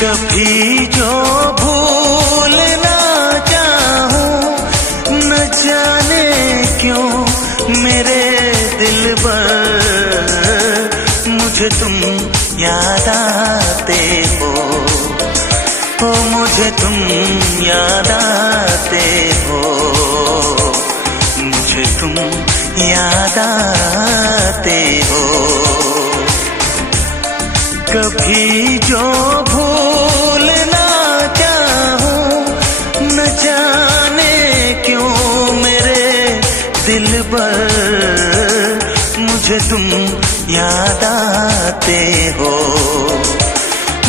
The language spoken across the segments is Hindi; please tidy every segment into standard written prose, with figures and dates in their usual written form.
कभी जो भूल ना चाहूं, न जाने क्यों मेरे दिलबर मुझे तुम याद आते हो। ओ मुझे तुम याद आते हो, मुझे तुम याद आते हो। कभी जो भूल ना चाहूं, न जाने क्यों मेरे दिलबर मुझे तुम याद आते हो।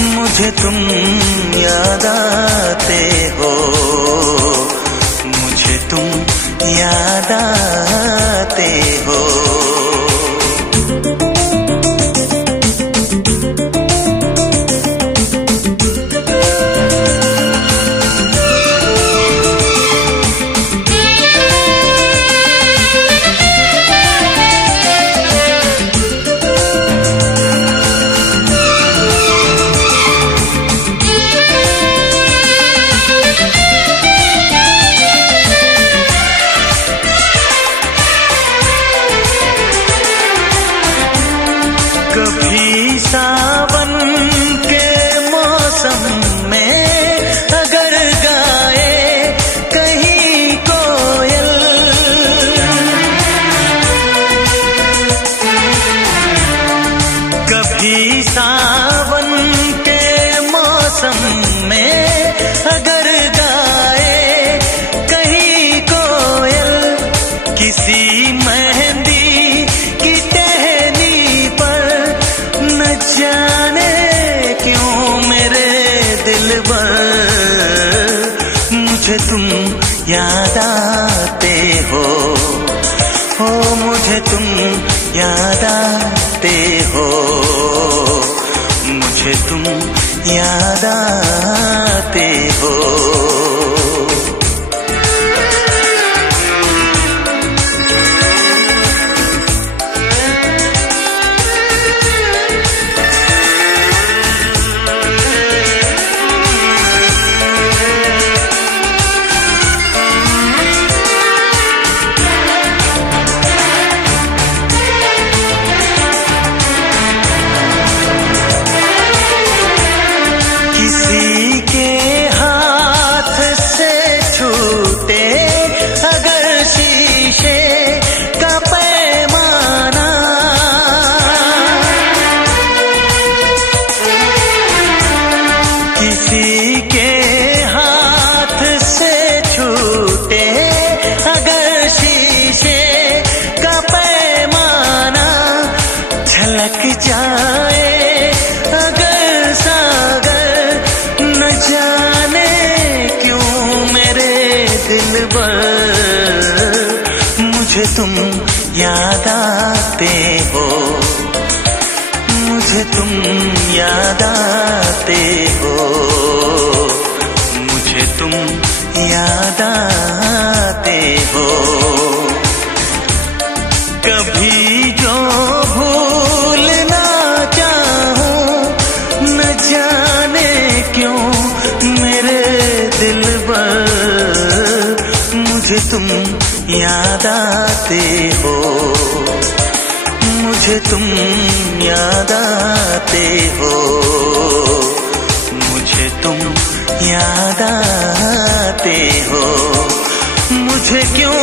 मुझे तुम याद आते हो, मुझे तुम याद आते हो। कभी सावन के मौसम में अगर गाए कहीं कोयल, कभी सावन के मौसम में अगर गाए कहीं कोयल, किसी मेहंदी की टहनी पर न जाने क्यों मेरे दिलबर मुझे तुम याद आते हो। हो मुझे तुम याद आते हो, मुझे तुम याद आते हो। किसी के हाथ से छूटे अगर शीशे का पैमाना, किसी के हाथ से छूटे अगर शीशे का पैमाना, झलक जाए अगर सागर न जाने क्यों मेरे दिलबर मुझे तुम याद आते हो। मुझे तुम याद आते हो, मुझे तुम याद आते हो। कभी जो भूल ना चाहूं, न जाने क्यों मेरे दिलबर मुझे तुम याद आते हो। मुझे तुम याद आते हो, मुझे तुम याद आते हो। मुझे क्यों